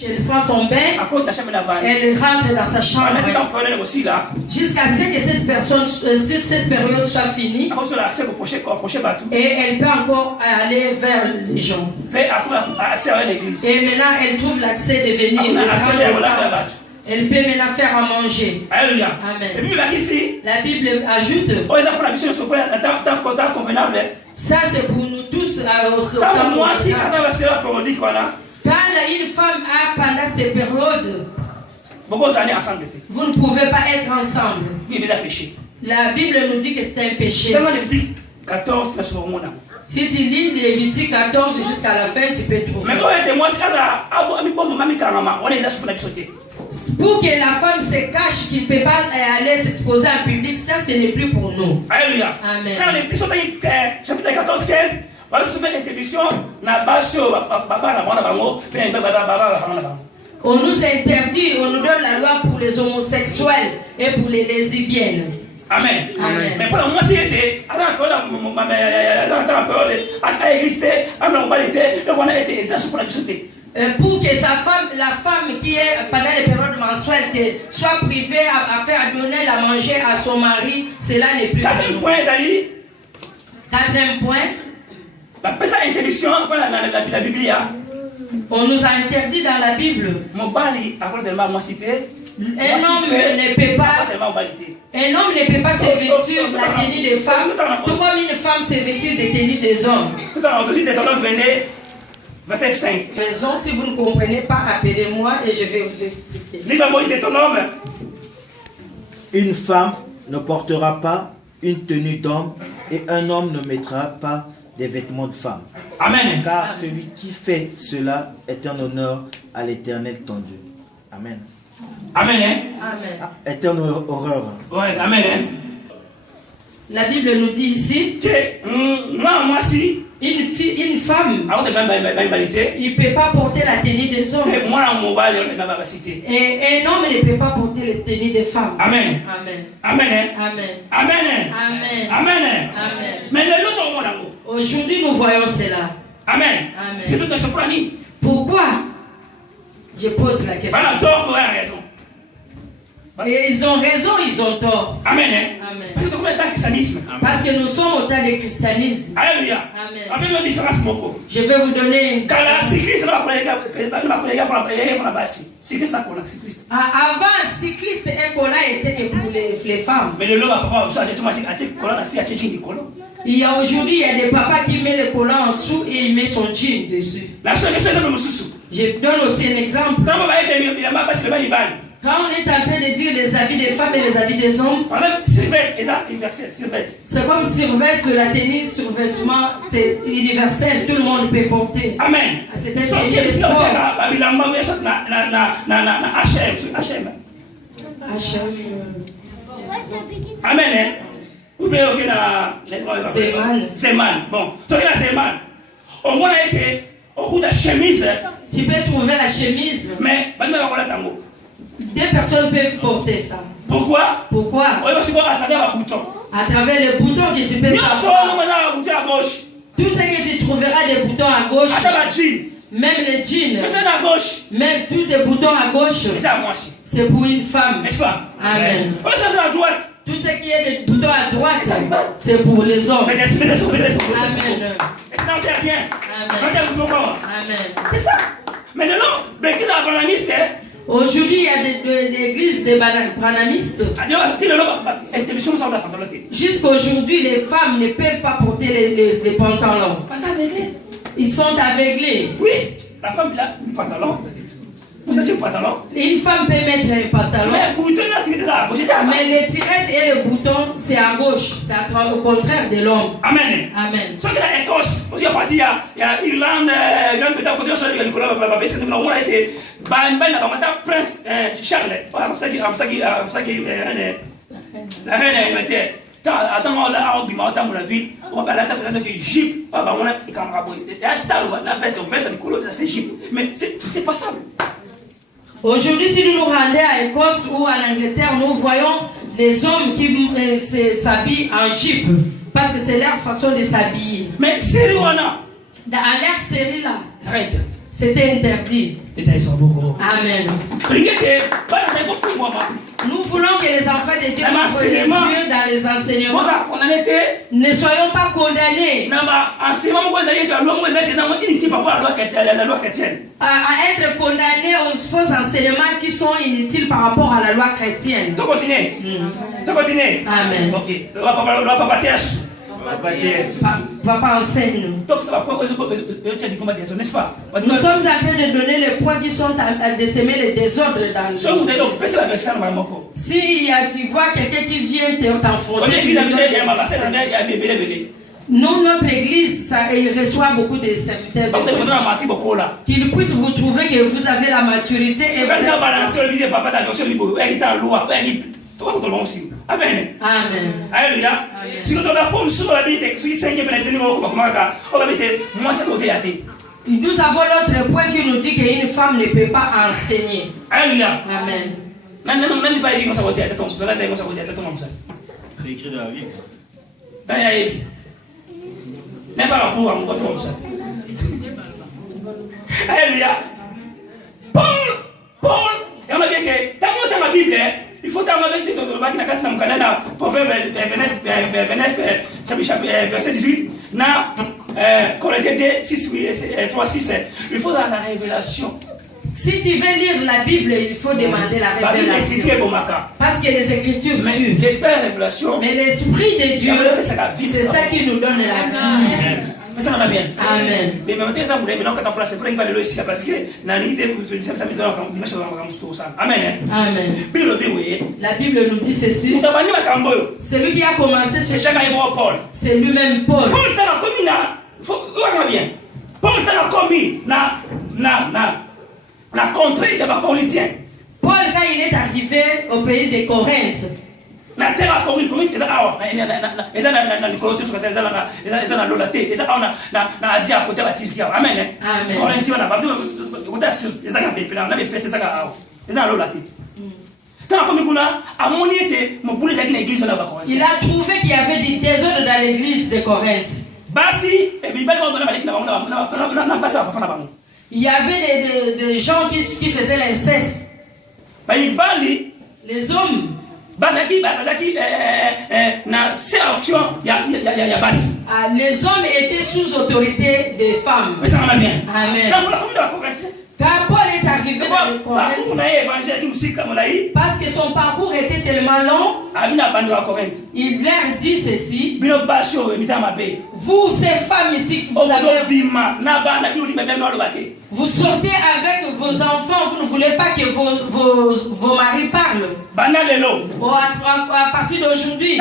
Elle prend son bain, elle rentre dans sa chambre jusqu'à ce que cette période soit finie et elle peut encore aller vers les gens. Et maintenant elle trouve l'accès de venir. Elle peut maintenant faire à manger. Alléluia. Amen. La Bible ajoute, ça c'est pour nous tous. Quand une femme a pendant ces périodes, vous ne pouvez pas être ensemble. La Bible nous dit que c'est un péché. Si tu lis Lévitique 14 jusqu'à la fin, tu peux trouver. Pour que la femme se cache, qu'il ne peut pas aller s'exposer en public, ça ce n'est plus pour nous. Alléluia. Amen. Quand Lévitique chapitre 14, 15, on nous interdit, on nous donne la loi pour les homosexuels et pour les lesbiennes. Amen. Amen. Mais pour la moi, c'était pour que la femme qui est pendant les périodes menstruelles soit privée à faire donner la manger à son mari, cela n'est plus. Quatrième point. On nous a interdit dans la Bible. Un homme ne peut pas se vêtir de la tenue des femmes, tout comme une femme se vêtit des tenues des hommes. Verset 5. Raison, si vous ne comprenez pas, appelez-moi et je vais vous expliquer. Une femme ne portera pas une tenue d'homme et un homme ne mettra pas des vêtements de femme. Amen. Car celui qui fait cela est un honneur à l'Éternel ton Dieu. Amen. Amen. Amen. Est un horreur. Ouais, amen. La Bible nous dit ici Que moi si une femme, il ne peut pas porter la tenue des hommes. Et un homme ne peut pas porter la tenue des femmes. Amen. Amen. Amen. Amen. Amen. Amen. Amen. Amen. Mais le aujourd'hui, nous voyons cela. Amen. C'est tout un surprenant. Pourquoi? Je pose la question. Et ils ont raison, ils ont tort. Amen. Amen. Parce que nous sommes au temps du christianisme. Alléluia. Amen. Je vais vous donner une. Avant, cycliste et cola était pour les femmes. Mais le il y a aujourd'hui, il y a des papas qui mettent le collant en dessous et il met son jean dessus. Je donne aussi un exemple. Quand on est en train de dire les habits des femmes et les habits des hommes, c'est comme survêt, la tenue, survêtement, c'est universel, tout le monde peut porter. Amen. C'est un tenue de sport. Amen. C'est mal. Bon, c'est mal. On a été au bout de la chemise. Tu peux trouver la chemise. Mais deux personnes peuvent porter ça. Pourquoi? Pourquoi? À travers les boutons que tu peux savoir. Tout ce que tu trouveras des boutons à gauche. Même les jeans. Même tous les boutons à gauche. C'est pour une femme. N'est-ce pas? Amen. Tout ce qui est des boutons à droite, c'est pour les hommes. Amen. Amen. C'est ça. Mais non, l'église branamiste. Aujourd'hui, il y a des églises de branamistes. Jusqu'à aujourd'hui, les femmes ne peuvent pas porter les pantalons. Ils sont aveuglés. Oui, la femme a un pantalon. Une femme peut mettre un pantalon. Mais les tirettes et le bouton, c'est à gauche. C'est au contraire de l'homme. Amen. Amen. Ce qui est l'Écosse, il y a Irlande, Grande-Bretagne, Prince Charles, la reine d'Angleterre. Attends, on a la ville, on va la Égypte, mais c'est pas ça. Aujourd'hui, si nous nous rendons à Écosse ou en Angleterre, nous voyons des hommes qui s'habillent en jupe. Parce que c'est leur façon de s'habiller. Mais c'est dans leur série là, C'était interdit. Amen. Nous voulons que les enfants de Dieu ouvrent les yeux dans les enseignements. Ne soyons pas condamnés à être condamnés aux faux enseignements qui sont inutiles par rapport à la loi chrétienne. Amen. Papa enseigne-nous. Nous sommes en train de donner les points qui sont de semer les désordres dans le monde. Si tu vois quelqu'un qui vient t'enfronter, nous, notre église, il reçoit beaucoup de serviteurs. Qu'il puisse vous trouver que vous avez la maturité. Amen. Amen. Alléluia. Nous avons l'autre point qui nous dit qu'une femme ne peut pas enseigner. Alléluia. Amen. C'est écrit dans la Bible. Alléluia. Paul, il y a bien que dans la Bible, il faut t'amener dans Proverbe 29, verset 18, dans Corinthiens 3, 6, il faut dans la révélation. Si tu veux lire la Bible, il faut demander la révélation. Parce que les Écritures tuent. Mais l'Esprit de Dieu, c'est ça qui nous donne la vie. Amen. Amen. Amen. La Bible nous dit ceci. Celui qui a commencé ce chemin, c'est lui-même Paul. Paul t'a commis la contrée de ma Corinthiens. Paul, quand il est arrivé au pays de Corinthe, na terre Corinthe c'est là na Corinthe sur ça na lolate ça na Asie à côté de Turquie. Amen. Amen. Corinthe na ba c'est ça na pe na fait c'est ça là ça lolate. Quand comme kuna amoniete mo boule dans l'église là bas. Il a trouvé qu'il y avait des désordres dans l'église de Corinthe. Basi et Bible na pas ça pas na. Il y avait des gens qui faisaient l'inceste. Les hommes. Les hommes étaient sous autorité des femmes. Amen. Quand Paul est arrivé dans le Corinthe, parce que son parcours était tellement long, il leur dit ceci. Vous, ces femmes ici, vous sortez avec vos enfants, vous ne voulez pas que vos maris parlent. À partir d'aujourd'hui,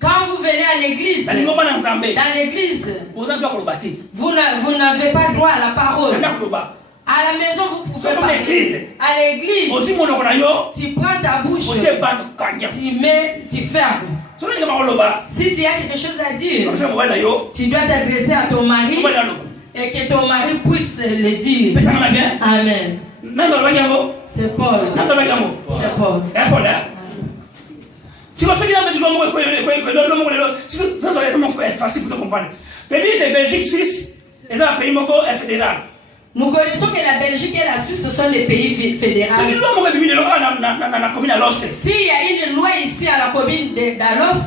quand vous venez à l'église, dans l'église, vous n'avez pas droit à la parole. À la maison, vous pouvez parler. À l'église, tu prends ta bouche, tu fermes. Si tu as quelque chose à dire, tu dois t'adresser à ton mari et que ton mari puisse le dire. Amen. C'est Paul. C'est Paul. Si vous avez facile pour te comprendre. Les pays de Belgique, Suisse, ils ont un pays fédéral. Nous connaissons que la Belgique et la Suisse, ce sont des pays fédéraux. S'il y a une loi ici à la commune d'Alost,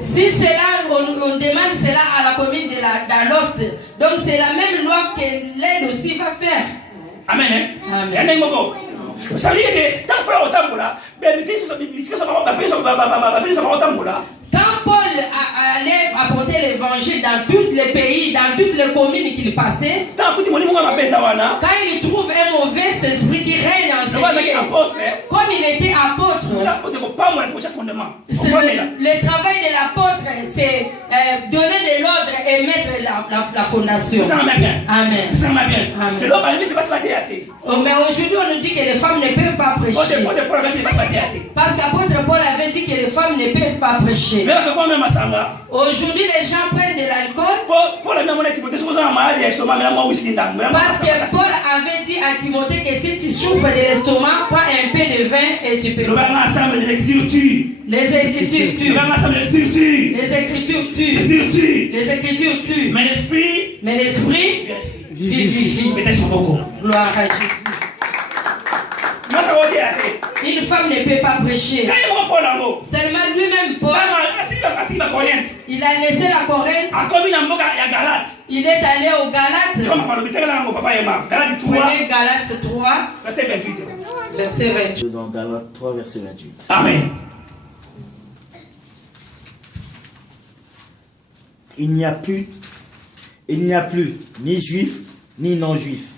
si c'est là, on demande cela à la commune d'Alost. Donc c'est la même loi que l'aide aussi va faire. Amen. Amen. Ça veut dire que tant que quand Paul allait apporter l'évangile dans tous les pays, dans toutes les communes qu'il passait, quand il trouve un mauvais esprit qui règne en ses, comme il était apôtre, le travail de l'apôtre, c'est donner de l'ordre et mettre la fondation. Amen. Mais aujourd'hui, on nous dit que les femmes ne peuvent pas prêcher. Parce qu'apôtre Paul avait dit que les femmes ne peuvent pas prêcher. Aujourd'hui, les gens prennent de l'alcool. Paul avait dit à Timothée que si tu souffres de l'estomac, prends un peu de vin et tu peux. Les Écritures tuent. Les Écritures tuent. Les Écritures tuent. Les Écritures tuent. Mais l'esprit vivifie. Gloire à Jésus. Une femme ne peut pas prêcher. Seulement lui-même, Paul, il a laissé la Corinthe. Il est allé au Galates. Prenez Galates 3, verset 28. Dans Galates 3, verset 28. Amen. Il n'y a plus ni juif ni non-juif.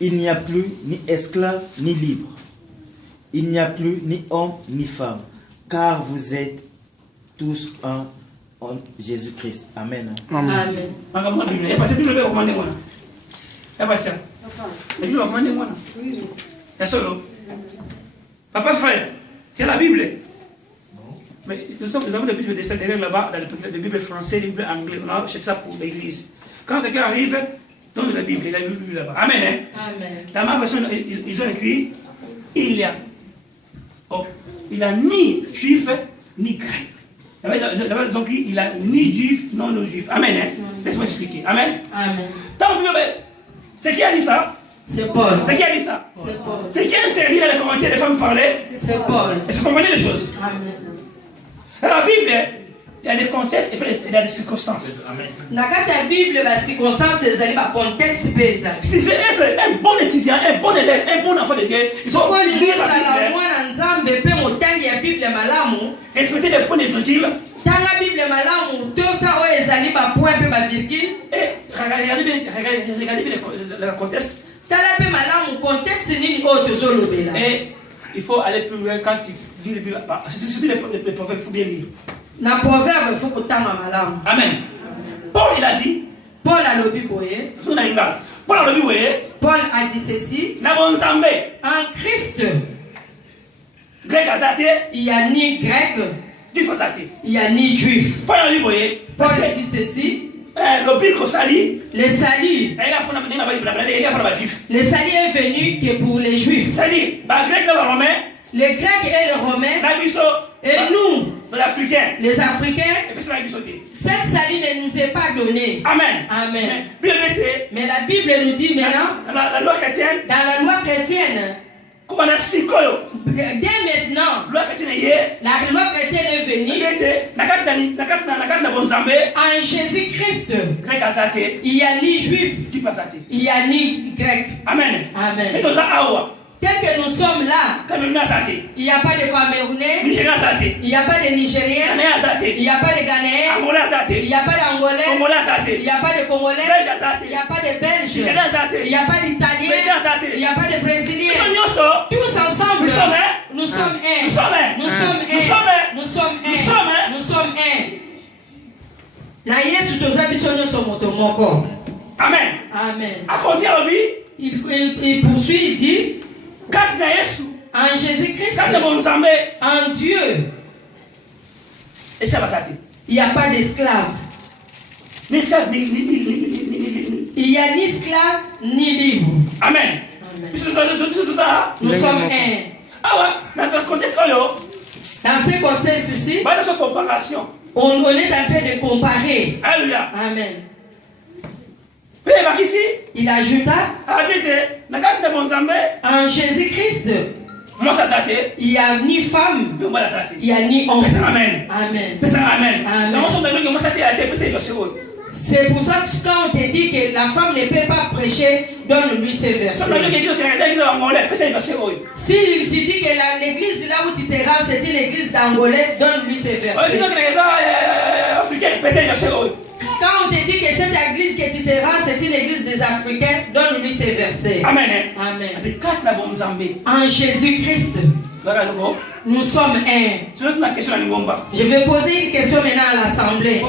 Il n'y a plus ni esclave ni libre. Il n'y a plus ni homme ni femme, car vous êtes tous un en Jésus-Christ. Amen. Amen. Papa frère, c'est la Bible. Mais nous avons des Bibles derrière là-bas, dans les Bibles françaises, les Bibles anglaises. On a acheté ça pour l'église. Quand quelqu'un arrive, donne la Bible, il a la Bible là-bas. Amen. Hein? Amen. Dans ma version, ils ont écrit il y a ni juif ni grec. Là-bas, ils ont écrit il a ni juif, non juif. Amen. Hein? Laisse-moi expliquer. Amen. Amen. C'est qui a dit ça? C'est Paul. C'est qui a dit ça? C'est Paul. C'est qui a interdit à la Corinthiens les femmes parler? C'est Paul. Est-ce que vous comprenez les choses? Amen. Dans la Bible, il y a des contextes et il y a des circonstances. Dans la Bible, les circonstances, c'est le contexte pesant. Si tu veux être un bon étudiant, un bon élève, un bon enfant de Dieu, il faut lire la Bible, respecter les points de virgule. Et regardez bien le contexte. Et il faut aller plus loin quand tu lis le Bible. C'est surtout les proverbes, il faut bien lire. Na proverbe il faut que tu malamu. Amen. Paul il a dit. Paul a lobi boye. Paul a dit ceci. En Christ. Grec azate. Il n'y a ni grec. Il n'y a ni juif. Paul a dit ceci. Le salut. Le salut est venu que pour les juifs. C'est-à-dire, les Grecs et les Romains. Et nous, les Africains, cette salut ne nous est pas donnée. Amen. Amen. Mais la Bible nous dit maintenant, dans la loi chrétienne, dès maintenant, la loi chrétienne est venue. En Jésus-Christ, il n'y a ni juif, il n'y a ni grec. Amen. Amen. Tel que nous sommes là, il n'y a pas de Camerounais, il n'y a pas de Nigériens, il n'y a pas de Ghanéens, il n'y a pas d'Angolais, il n'y a pas de Congolais, il n'y a pas de Belges, il n'y a pas d'Italiens, il n'y a pas de Brésiliens. Tous ensemble, nous sommes un. Nous sommes un. Nous sommes un. Nous sommes un. Nous sommes un. Na Yesu tozabisono somoto moko. Amen. Amen. Il poursuit, il dit. En Jésus-Christ, en Dieu, il n'y a pas d'esclave. Il n'y a ni esclave ni libre. Amen. Nous sommes un. Dans ce contexte ici, on est en train de comparer. Alléluia. Amen. Ici, il ajouta en Jésus-Christ, il n'y a ni femme, il n'y a ni homme. Amen. Amen. Amen. C'est pour ça que quand on te dit que la femme ne peut pas prêcher, donne-lui ces versets. Si tu dis que l'église là où tu te rends, c'est une église d'Angolais, donne-lui ces versets. Quand on te dit que cette église que tu te rends, c'est une église des Africains, donne-lui ces versets. Amen. Amen. En Jésus-Christ, nous sommes un. Je vais poser une question maintenant à l'Assemblée.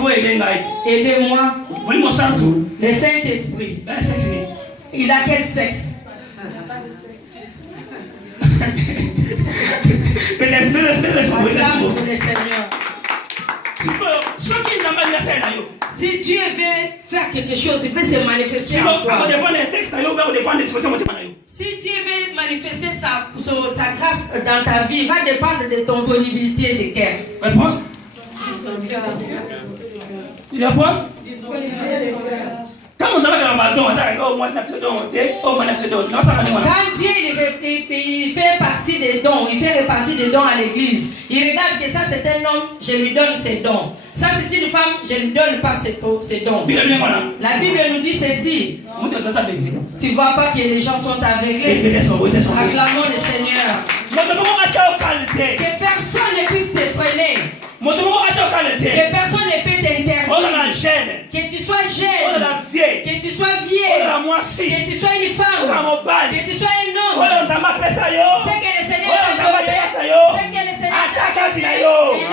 Aidez-moi. Le Saint-Esprit. Il a quel sexe? Acclame pour le Seigneur. Si Dieu veut faire quelque chose, il veut se manifester en toi. Si Dieu veut manifester sa grâce dans ta vie, il va dépendre de ton disponibilité de cœur. Réponse? Il réponse? Quand vous avez un don, quand Dieu il fait partie des dons, il fait partie des dons à l'église, il regarde que ça c'est un homme, je lui donne ses dons. Ça c'est une femme, je ne lui donne pas ses dons. La Bible nous dit ceci. Tu ne vois pas que les gens sont aveuglés? Acclamons le Seigneur. Que personne ne puisse te freiner. Que personne ne peut t'interdire. Que tu sois jeune, que tu sois vieille, que tu sois une femme, que tu sois un homme. C'est que le Seigneur t'a donné. C'est que le Seigneur t'a donné. Il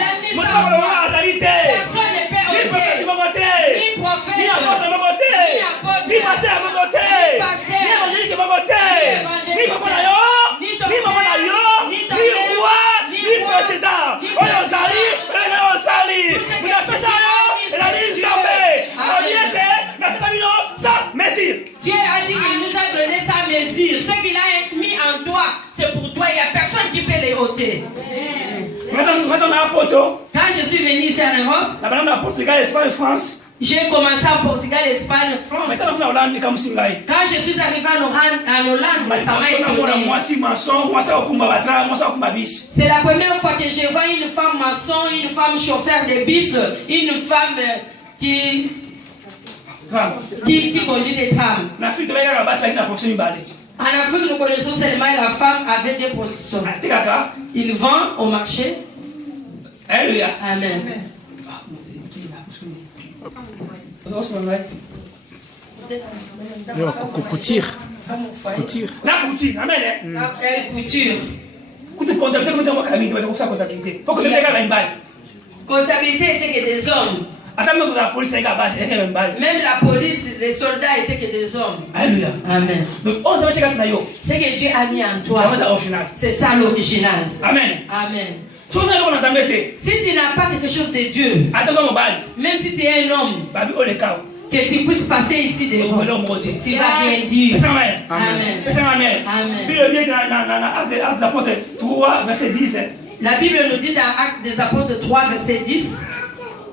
a mis sa voix. Personne ne peut ôter. Ni prophète, ni apôtre, ni pasteur, ni évangéliste, ni roi, ni président. On a sali, on a sali. Vous avez fait ça, et la ligne sans mesure. Dieu a dit qu'il nous a donné sa mesure. Ce qu'il a mis en toi, c'est pour toi. Il n'y a personne qui peut les ôter. Quand je suis venu ici en Europe, j'ai commencé en Portugal, Espagne, France. Quand je suis arrivé en Hollande, ça m'a étonné. C'est la première fois que je vois une femme maçon, une femme chauffeur de bus, une femme qui conduit des trams. En Afrique, nous connaissons seulement la femme avec des positions. Il vend au marché. Alléluia. Amen. Couture. La couture. Amen. Couture. Comptabilité était que des hommes. Même la police, les soldats étaient que des hommes. Alléluia. Amen. Donc, ce que Dieu a mis en toi, c'est ça l'original. Amen. Amen. Si tu n'as pas quelque chose de Dieu, même si tu es un homme, que tu puisses passer ici devant, tu vas bien dire. Amen. La Bible nous dit dans Actes des Apôtres 3, verset 10.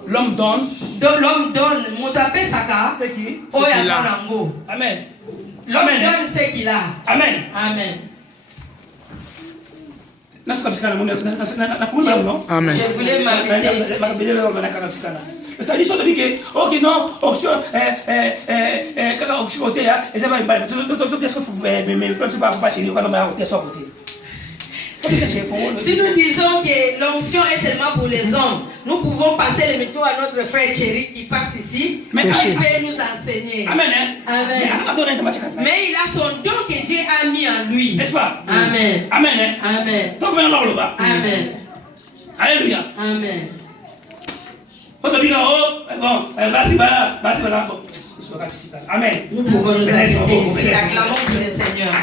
L'homme donne. L'homme donne. C'est qui? Amen. L'homme donne ce qu'il a. Amen. Amen. Amen. Je voulais m'arrêter ici. Ça dit sur le biquet. Ok, non, option. Si nous disons que l'onction est seulement pour les hommes, nous pouvons passer le micro à notre frère Thierry qui passe ici. Mais il peut nous enseigner. Amen. Amen. Mais il a son don que Dieu a mis en lui. N'est-ce pas? Amen. Amen. Amen. Donc maintenant on le bat. Amen. Alléluia. Amen. Amen. Nous pouvons nous arrêter ici. Acclamons pour le Seigneur.